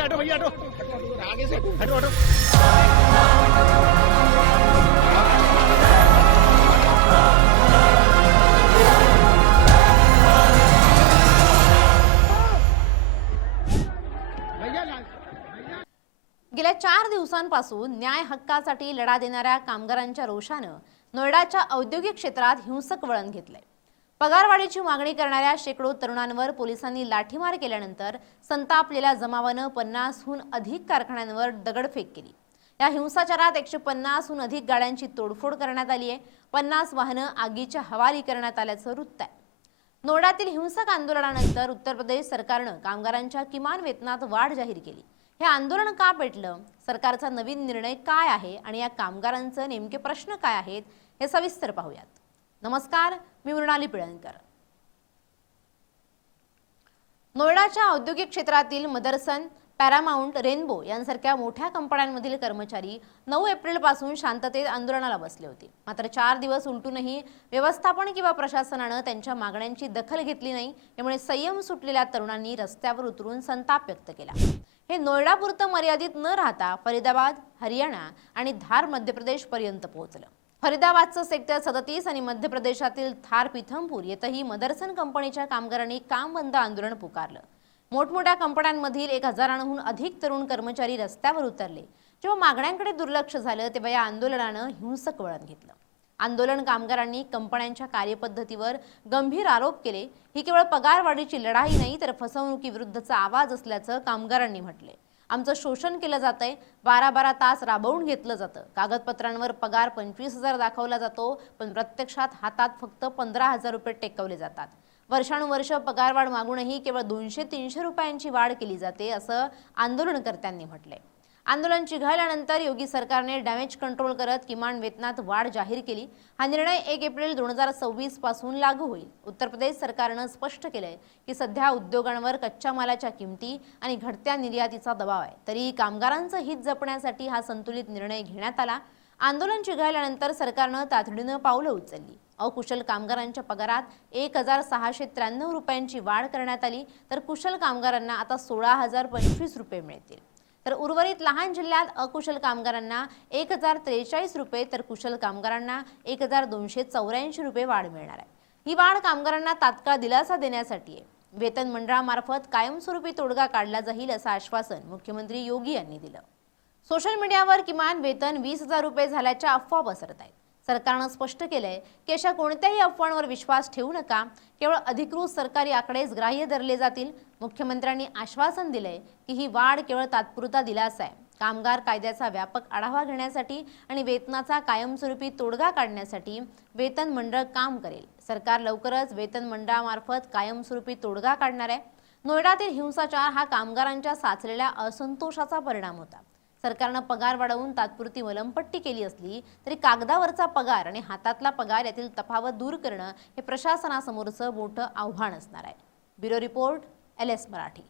भैया हटो भैया हटो आगे से हटो हटो। गेल्या 4 दिवसांपासून न्याय हक्कासाठी लढा देणाऱ्या कामगारांच्या रोषानं नोएडाच्या औद्योगिक क्षेत्रात हिंसक वळण घेतलंय। पगारवाढीची मागणी करणाऱ्या शेकडो तरुणांवर पोलिसांनी लाठीमार केल्यानंतर संतापलेल्या जमावानं 50हून अधिक कारखान्यांवर दगडफेक केली। या हिंसाचारात 150हून अधिक गाड्यांची तोडफोड करण्यात आली आहे। 50 वाहनं आगीच्या हवाली करण्यात आल्याचं वृत्त आहे। नोएडातील हिंसक आंदोलनानंतर उत्तर प्रदेश सरकारनं कामगारांच्या किमान वेतनात वाढ जाहीर केली। हे आंदोलन का पेटलं, सरकारचा नवीन निर्णय काय आहे आणि या कामगारांचे नेमके प्रश्न काय आहेत हे सविस्तर पाहूयात। नमस्कार, मी मृणाली पिळणकर। नोएडाच्या औद्योगिक क्षेत्रातील मदरसन, पॅरामाउंट, रेनबो यांसारख्या मोठ्या कंपन्यांमधील कर्मचारी 9 एप्रिल पासून शांततेत आंदोलनाला बसले होते। मात्र 4 दिवस उलटूनही व्यवस्थापन किंवा प्रशासनाने त्यांच्या मागण्यांची दखल घेतली नाही। यामुळे संयम सुटलेल्या तरुणांनी रस्त्यावर उतरून संताप व्यक्त केला। हे नोएडापुरतं मर्यादित न राहता फरीदाबाद, हरियाणा आणि धार मध्य प्रदेश पर्यंत पोहोचलं। फरीदाबादचं सेक्टर 37 आणि मध्य प्रदेशातील थार पीथमपूर येथेही मदरसन कंपनीच्या कामगारांनी काम बंद आंदोलन पुकारलं। मोठमोठ्या कंपन्यांमधील 1000हून अधिक तरुण कर्मचारी रस्त्यावर उतरले। जेव्हा मागण्यांकडे दुर्लक्ष झालं तेव्हा या आंदोलनानं हिंसक वळण घेतलं। आंदोलन कामगारांनी कंपन्यांच्या कार्यपद्धतीवर गंभीर आरोप केले। ही केवळ पगारवाढीची लढाई नाही तर फसवणुकीविरुद्धचा आवाज असल्याचं कामगारांनी म्हटले। आमचं शोषण केलं जातंय, 12-12 तास राबवून घेतलं जातं, कागदपत्रांवर पगार 25,000 दाखवला जातो पण प्रत्यक्षात हातात फक्त 15,000 रुपये टेकवले जातात। वर्षानुवर्ष पगारवाढ मागूनही केवळ 200-300 रुपयांची वाढ केली जाते असं आंदोलनकर्त्यांनी म्हटलंय। आंदोलन चिघळल्यानंतर योगी सरकारने डॅमेज कंट्रोल करत किमान वेतनात वाढ जाहीर केली। हा निर्णय 1 एप्रिल 2024 पासून लागू होईल। उत्तर प्रदेश सरकारने स्पष्ट केलंय की सध्या उद्योगांवर कच्च्या मालाच्या किमती आणि घटत्या निर्यातीचा दबाव आहे, तरी कामगारांचं हित जपण्यासाठी हा संतुलित निर्णय घेण्यात आला। आंदोलन चिघळल्यानंतर सरकारने तातडीने पावलं उचलली। अकुशल कामगारांच्या पगारात 1693 रुपयांची वाढ करण्यात आली, तर कुशल कामगारांना आता 16,025 रुपये मिळतील। तर उर्वरित लहान जिल्ह्यात अकुशल कामगारांना 1043 रुपये तर कुशल कामगारांना 1284 रुपये वाढ मिळणार आहे। ही वाढ कामगारांना तात्काळ दिलासा देण्यासाठी आहे। वेतन मंडळामार्फत कायमस्वरूपी तोडगा काढला जाईल असं आश्वासन मुख्यमंत्री योगी यांनी दिलं। सोशल मीडियावर किमान वेतन 20,000 रुपये झाल्याच्या अफवा पसरत आहेत। सरकारने स्पष्ट केलंय की अशा कोणत्याही अफवांवर विश्वास ठेवू नका, केवळ अधिकृत सरकारी आकडेच ग्राह्य धरले जातील। मुख्यमंत्र्यांनी आश्वासन दिलंय की ही वाढ केवळ तात्पुरता दिलासा आहे। कामगार कायद्याचा व्यापक आढावा घेण्यासाठी आणि वेतनाचा कायमस्वरूपी तोडगा काढण्यासाठी वेतन मंडळ काम करेल। सरकार लवकरच वेतन मंडळामार्फत कायमस्वरूपी तोडगा काढणार आहे। नोएडातील हिंसाचार हा कामगारांच्या साचलेल्या असंतोषाचा परिणाम होता। सरकारने पगार वाढवून तात्पुरती मलमपट्टी केली असली तरी कागदावरचा पगार आणि हातातला पगार यातील तफावत दूर करणं हे प्रशासनासमोरचं मोठं आव्हान असणार आहे। Bureau report, LS Marathi.